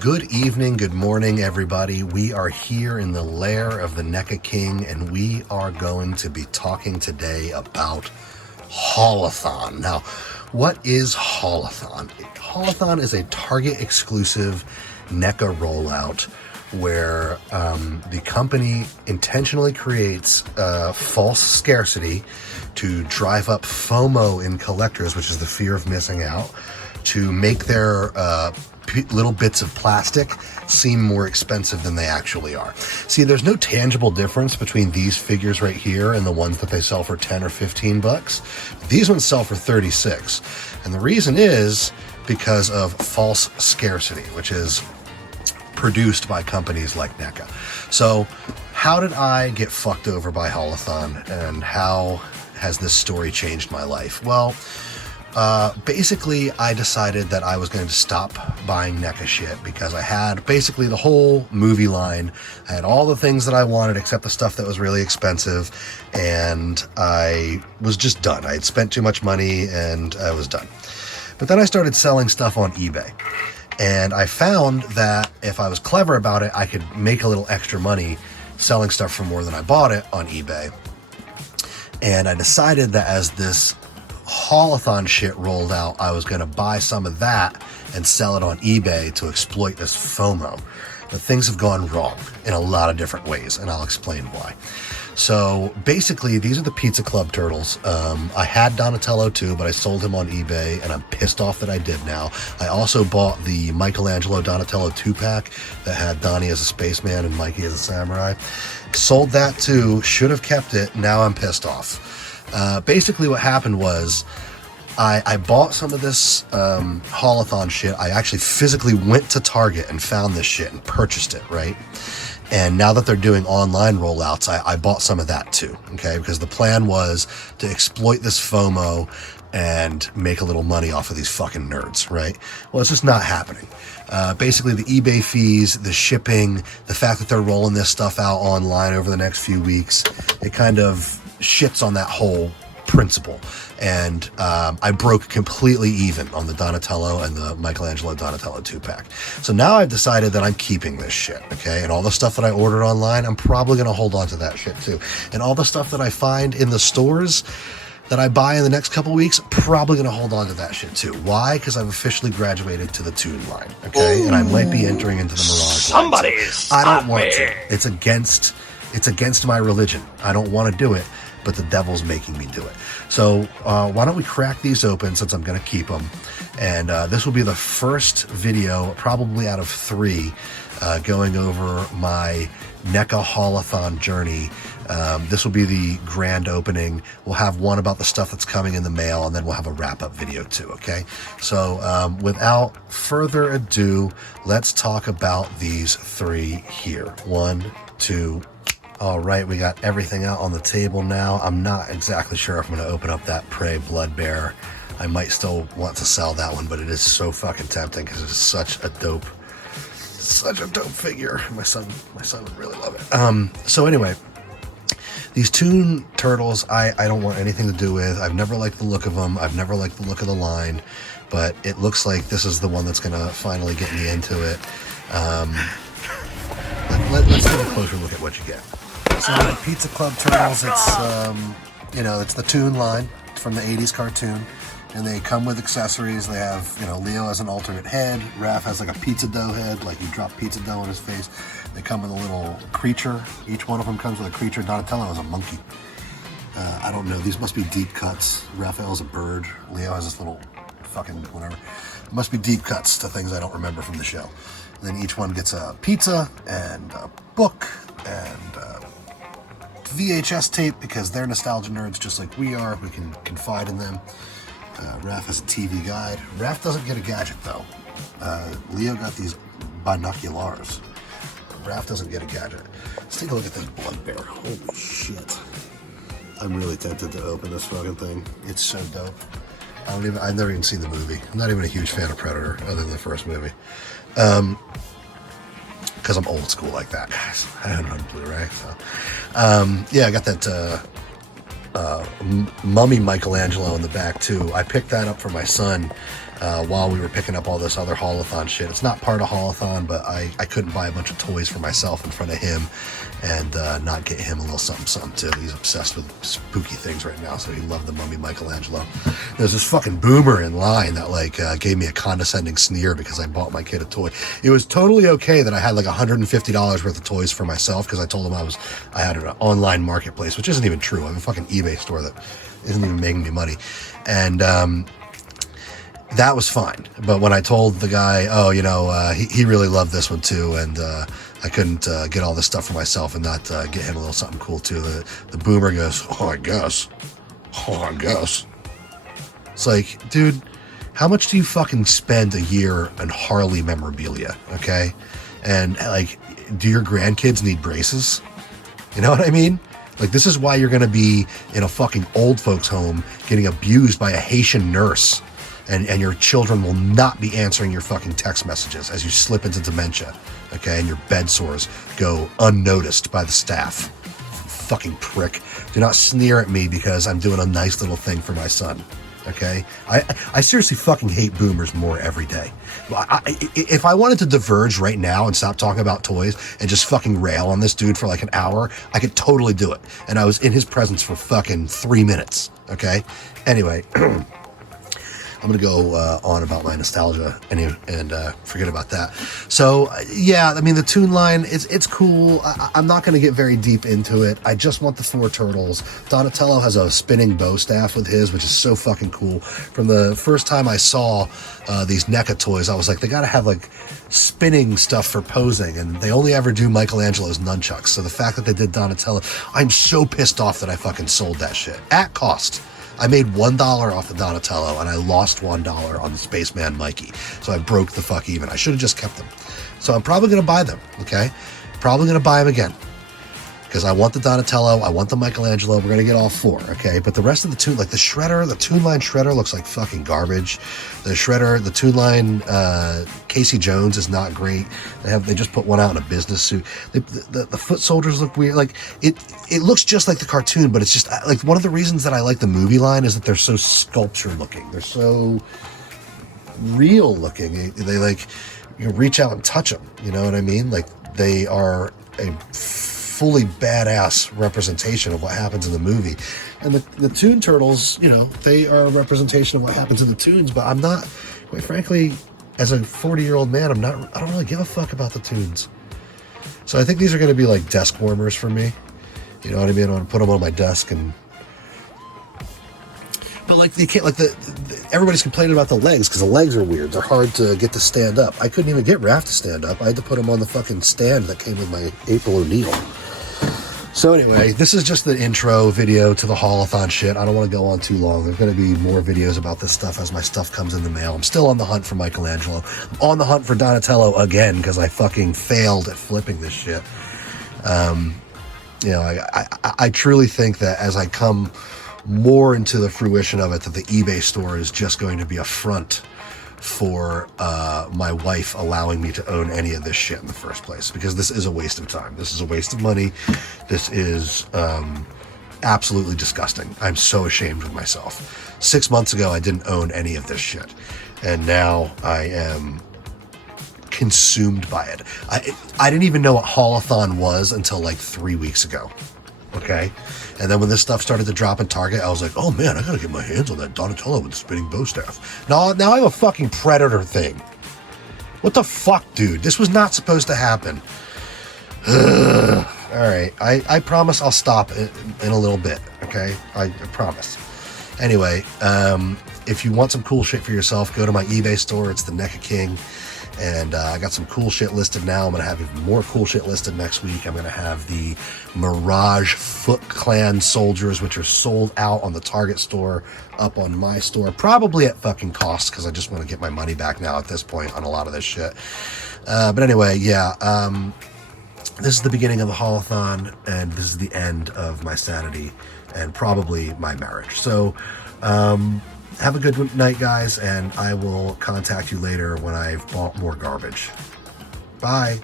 Good evening, good morning, everybody. We are here in the lair of the NECA King, and we are going to be talking today about Haulathon. Now, what is Haulathon? Haulathon is a Target exclusive NECA rollout where the company intentionally creates false scarcity to drive up FOMO in collectors, which is the fear of missing out, to make their little bits of plastic seem more expensive than they actually are. See, there's no tangible difference between these figures right here and the ones that they sell for 10 or 15 bucks. These ones sell for 36. And the reason is because of false scarcity, which is produced by companies like NECA. So how did I get fucked over by Haulathon, and how has this story changed my life? Well, basically, I decided that I was going to stop buying NECA shit because I had basically the whole movie line. I had all the things that I wanted except the stuff that was really expensive, and I was just done. I had spent too much money and I was done. But then I started selling stuff on eBay, and I found that if I was clever about it, I could make a little extra money selling stuff for more than I bought it on eBay. And I decided that as this Haulathon shit rolled out, I was going to buy some of that and sell it on eBay to exploit this FOMO. But things have gone wrong in a lot of different ways, and I'll explain why. So basically, these are the Pizza Club turtles. I had Donatello too, but I sold him on eBay, and I'm pissed off that I did now. I also bought the Michelangelo Donatello 2-pack that had Donnie as a spaceman and Mikey as a samurai. Sold that too, should have kept it, now I'm pissed off. Basically what happened was I bought some of this Haulathon shit. I actually physically went to Target and found this shit and purchased it, right? And now that they're doing online rollouts, I bought some of that too, okay? Because the plan was to exploit this FOMO and make a little money off of these fucking nerds, right? Well, it's just not happening. Basically, the eBay fees, the shipping, the fact that they're rolling this stuff out online over the next few weeks, it kind of shits on that whole principle. And I broke completely even on the Donatello and the Michelangelo Donatello 2-pack. So now I've decided that I'm keeping this shit, okay? And all the stuff that I ordered online, I'm probably going to hold on to that shit too. And all the stuff that I find in the stores that I buy in the next couple weeks, probably going to hold on to that shit too. Why? Because I've officially graduated to the Toon line, okay? Ooh, and I might be entering into the Mirage Somebody line. stop I don't want me. to. It's against my religion. I don't want to do it, but the devil's making me do it. So why don't we crack these open, since I'm going to keep them. And this will be the first video, probably out of 3, going over my NECA Haulathon journey. This will be the grand opening. We'll have one about the stuff that's coming in the mail, and then we'll have a wrap-up video too, okay? So without further ado, let's talk about these 3 here. 1, 2, all right, we got everything out on the table now. I'm not exactly sure if I'm going to open up that Prey Blood Bear. I might still want to sell that one, but it is so fucking tempting because it's such a dope figure. My son would really love it. So anyway, these Toon turtles, I don't want anything to do with. I've never liked the look of them. I've never liked the look of the line, but it looks like this is the one that's going to finally get me into it. Let's take a closer look at what you get. So the Pizza Club turtles, it's the Toon line from the 80s cartoon, and they come with accessories. They have, Leo has an alternate head. Raph has like a pizza dough head, like you drop pizza dough on his face. They come with a little creature. Each one of them comes with a creature. Donatello is a monkey. I don't know. These must be deep cuts. Raphael's a bird. Leo has this little fucking whatever. It must be deep cuts to things I don't remember from the show. And then each one gets a pizza and a book and VHS tape, because they're nostalgia nerds just like we are. We can confide in them. Raph has a TV guide. Raph doesn't get a gadget though. Leo got these binoculars. Raph doesn't get a gadget. Let's take a look at this Blood Bear. Holy shit. I'm really tempted to open this fucking thing. It's so dope. I've never even seen the movie. I'm not even a huge fan of Predator other than the first movie. Because I'm old school like that, guys. I don't know Blu-ray, so. Yeah, I got that mummy Michelangelo in the back too. I picked that up for my son while we were picking up all this other Haulathon shit. It's not part of Haulathon, but I couldn't buy a bunch of toys for myself in front of him and not get him a little something something too. He's obsessed with spooky things right now, so he loved the Mummy Michelangelo. There's this fucking boomer in line that like gave me a condescending sneer because I bought my kid a toy. It was totally okay that I had like $150 worth of toys for myself because I told him I had an online marketplace, which isn't even true. I have a fucking eBay store that isn't even making me money. And that was fine. But when I told the guy, oh, you know, he really loved this one too, and I couldn't get all this stuff for myself and not get him a little something cool too, the boomer goes, oh, I guess. It's like, dude, how much do you fucking spend a year on Harley memorabilia, okay? And like, do your grandkids need braces? You know what I mean? Like, this is why you're going to be in a fucking old folks home getting abused by a Haitian nurse, and your children will not be answering your fucking text messages as you slip into dementia, okay? And your bed sores go unnoticed by the staff. Fucking prick. Do not sneer at me because I'm doing a nice little thing for my son, okay? I seriously fucking hate boomers more every day. If I wanted to diverge right now and stop talking about toys and just fucking rail on this dude for like an hour, I could totally do it. And I was in his presence for fucking 3 minutes, okay? Anyway, I'm going to go on about my nostalgia and forget about that. So, yeah, I mean, the Toon line, it's cool. I'm not going to get very deep into it. I just want the 4 turtles. Donatello has a spinning bow staff with his, which is so fucking cool. From the first time I saw these NECA toys, I was like, they got to have, like, spinning stuff for posing, and they only ever do Michelangelo's nunchucks. So the fact that they did Donatello, I'm so pissed off that I fucking sold that shit. At cost. I made $1 off the Donatello, and I lost $1 on the Spaceman Mikey. So I broke the fuck even. I should have just kept them. So I'm probably going to buy them, okay? Probably going to buy them again. Because I want the Donatello, I want the Michelangelo, we're going to get all 4, okay? But the rest of the Toon, like the Shredder, the Toon Line Shredder looks like fucking garbage. The Shredder, the Toon Line Casey Jones is not great. They just put one out in a business suit. The foot soldiers look weird. Like, it looks just like the cartoon, but it's just, like, one of the reasons that I like the movie line is that they're so sculpture looking. They're so real looking. They like, you reach out and touch them, you know what I mean? Like, they are a fully badass representation of what happens in the movie. And the Toon Turtles, you know, they are a representation of what happens in the Toons, but I'm not, quite frankly, as a 40-year-old man, I don't really give a fuck about the Toons. So I think these are going to be like desk warmers for me. You know what I mean? I want to put them on my desk and... But like, they can't, like, everybody's complaining about the legs because the legs are weird. They're hard to get to stand up. I couldn't even get Raph to stand up. I had to put him on the fucking stand that came with my April O'Neil. So anyway, this is just the intro video to the Haulathon shit. I don't want to go on too long. There's going to be more videos about this stuff as my stuff comes in the mail. I'm still on the hunt for Michelangelo. I'm on the hunt for Donatello again because I fucking failed at flipping this shit. You know, I truly think that as I come more into the fruition of it, that the eBay store is just going to be a front for my wife allowing me to own any of this shit in the first place, because this is a waste of time. This is a waste of money. This is absolutely disgusting. I'm so ashamed of myself. 6 months ago, I didn't own any of this shit, and now I am consumed by it. I didn't even know what Haulathon was until like 3 weeks ago. Okay? And then when this stuff started to drop in Target, I was like, oh man, I gotta get my hands on that Donatello with the spinning bow staff. Now I have a fucking Predator thing. What the fuck, dude? This was not supposed to happen. Alright, I promise I'll stop in a little bit, okay? I promise. Anyway, if you want some cool shit for yourself, go to my eBay store. It's the NECA King. And I got some cool shit listed now. I'm going to have even more cool shit listed next week. I'm going to have the Mirage Foot Clan soldiers, which are sold out on the Target store, up on my store, probably at fucking cost, because I just want to get my money back now at this point on a lot of this shit. But anyway, yeah, this is the beginning of the Haulathon, and this is the end of my sanity and probably my marriage. So, have a good night, guys, and I will contact you later when I've bought more garbage. Bye.